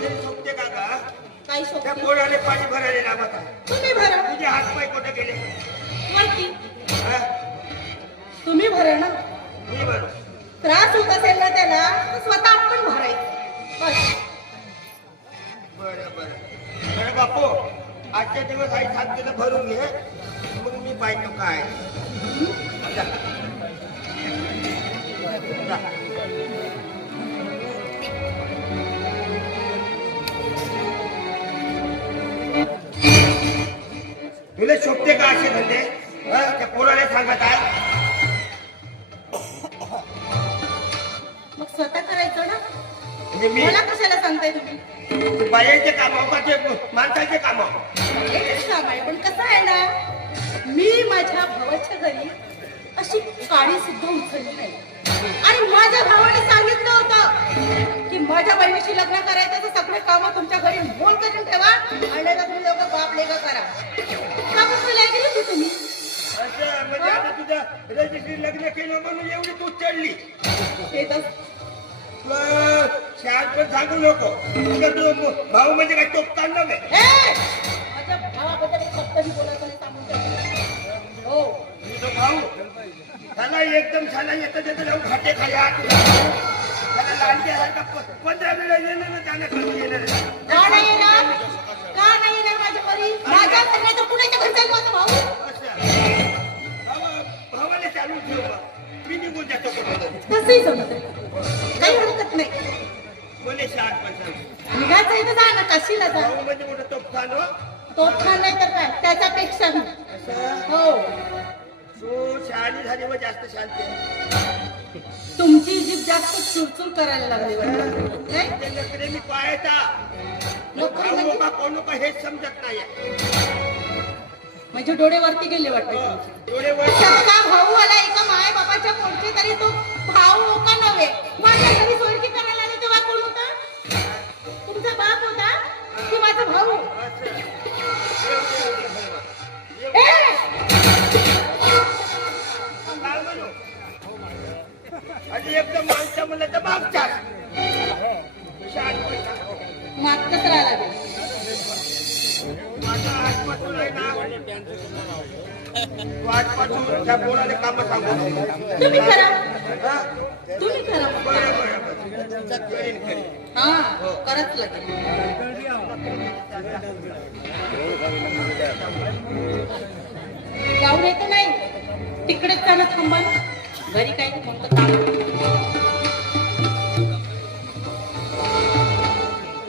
तरी सोपते का गा? काय त्या शोधते? पोराने पाणी भरायला लावत आहे. तुम्ही भरा तुझे हात पाय कुठे गेले? वरती. हा? तुम्ही भरा ना. मी भरू. त्रास होत असेल ना त्याला तर स्वतः आपण भरायचं बस. बरं बरं बरं बापू, आजच्या दिवस आई सांगते तर भरून घे, मग मी पाहिजे काय. जा. जा. तुला शोभते का असे धंदे? हा? त्या पोराने सांगत आहे. मग स्वतः करायचं ना. म्हणजे मी मला कशाला सांगताय तुम्ही? बायाचे काम का ते माणसाचे काम? एकच काम आहे पण कसं आहे ना, मी माझ्या भावाच्या घरी अशी काडी सुद्धा उचलली नाही. आणि माझ्या भावाने सांगितलं होतं की माझ्या बहिणीशी लग्न करायचं तर सगळे काम तुमच्या घरी मोल करून ठेवा आणि नाही तर तुम्ही लोक बाप लेगा करा. का बसलेला गेली होती तुम्ही? असं म्हणजे आता तुझं रजिस्ट्री लग्न केलं म्हणून एवढी तू चढली. हे तर शाळेत पण सांगू नको. तुझा तू भाऊ म्हणजे काय टोपता नव्हे. माझ्या भावाबद्दल फक्तही बोलायचं नाही सांगून ठेवलं. हो तुझा भाऊ त्याला एकदम छान येतं त्याचं जाऊन खाते खाली आत त्याला लांडगे आहे का 15 मिनिटं येणं ना त्याला करून येणार. का नाही येणार? का नाही येणार माझ्या घरी? माझ्या घरण्याचं पुण्याच्या घरी जाईल माझा भाऊ. भावाला चालू ठेव मग. मी निघून जातो कुठं. तसंही जमत काही हरकत नाही. बोले शाळेत पण सांग. निघायचं आहे तर जा ना, काशीला जा. भाऊ म्हणजे मोठं तोफखान हो. तोफखान नाही तर काय त्याच्यापेक्षा असं हो. तू शहाणी झाली व जास्त शांत आहे. तुमची जीभ जास्त चुरचुर करायला लागली वाटतं. नाही? ते नखरे मी पाहायचा. नखरे भाऊ म्हणजे? का कोण का हेच समजत नाही. म्हणजे डोळे वरती गेले वाटतं तुमचे. डोळे वर सक्का भाऊ आला एका माय बाबाच्या पोटचे तरी तो भाऊ का नव्हे. माझ्या घरी सोयरी करायला आले तेव्हा कोण होता? तुमचा बाप होता की माझा भाऊ? ए! आणि एकदम माणसा म्हणलं तर मागच्या मागतच राहायला लागेल. माझा आजपासून आहे ना तू आजपासून त्या पोराने काम सांगू. तुम्ही करा. हा? तुम्ही करा. बरं बरं बरं. करीन करीन. हा करत लागेल. जाऊन येतो नाही तिकडेच जाणं थांबा ना. घरी काही कोणतं काम.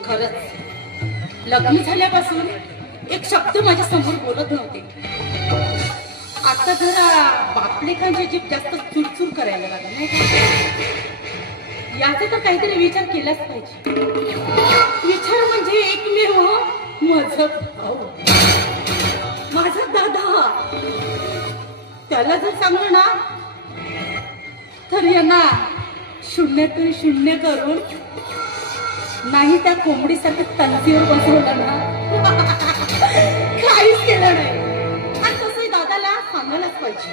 खरंच लग्न झाल्यापासून एक शब्द माझ्या समोर बोलत नव्हते. आता जरा बापलेखांची जीभ जास्त चुरचूर करायला लागला नाही का? याचा तर काहीतरी विचार केलाच पाहिजे. विचार म्हणजे एकमेव माझा भाऊ, माझा दादा. त्याला जर सांगलं ना तर यांना शून्यातून शून्य करून नाही त्या कोंबडीसारखं तंतीवर बसवलं ना काहीच केलं नाही. आणि तसंही दादाला सांगायलाच पाहिजे.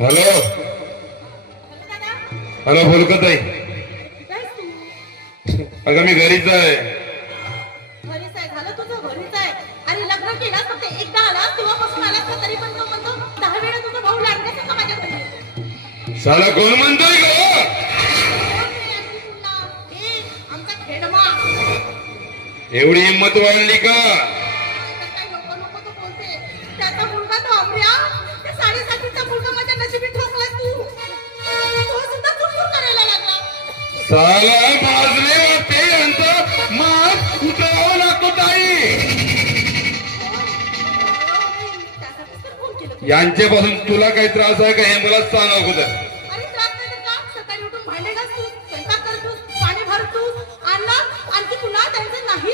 हॅलो हॅलो बोलकत आहे. अगं मी घरीच आहे. घरीच आहे. झालं तुझं घरीच आहे. आणि लग्न केलं फक्त एकदा आला तेव्हापासून आलास का तरी पण तो म्हणतो 10 वेळा तुझा भाऊ लाडकाचा का माझ्या घरी. साला कोण म्हणतोय ग? आमचा खेडमा. एवढी हिंमत वाढली का? काही नको नको तो बोलते. त्याचा मुलगा तो अमऱ्या, त्या 7.5चा मुलगा माझ्या नशिबी ठोकला तू. तो सुद्धा चुरचुर करायला लागला. साला बाजले वाटते यांचं मात उतरावं लागतो ताई. त्यासाठीच तर फोन केलं. यांच्यापासून तुला काही त्रास आहे का हे मला सांग अगोदर. अरे त्रास नाही तर का? सकाळी उठून भांडे घासतोस, स्वयंपाक करतोस, पाणी भरतोस, अन्न आणखी तुला त्यांचं नाही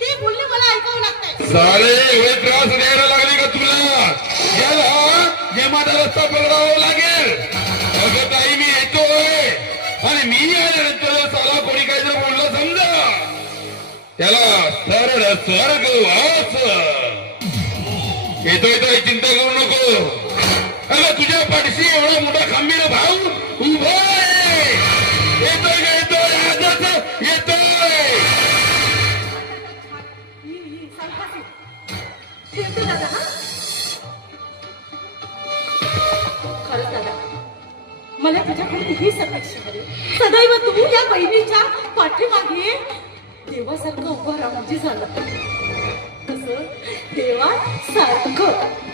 ते बोलणे मला ऐकावं लागतंय. साले एवढे त्रास द्यायला लागले का तुला? याला जेमाचा रस्ता पकडावा लागेल. अगं ताई मी येतो. मी आल्यानंतर साला कोणी काय जर बोललं समजा त्याला सरळ स्वर्गवास. येतोय चिंता करू नको. अगं तुझ्या पाठीशी एवढा मोठा खंबीर भाऊ उभा आहे. येतोय आजच येतोय. ठेवते दादा हा. खरंच दादा मला तुझ्याकडे हीच अपेक्षा आहे. सदैव तू या बहिणीच्या पाठीमागे देवासारखं उभं राहून झालं तसं देवा सारखं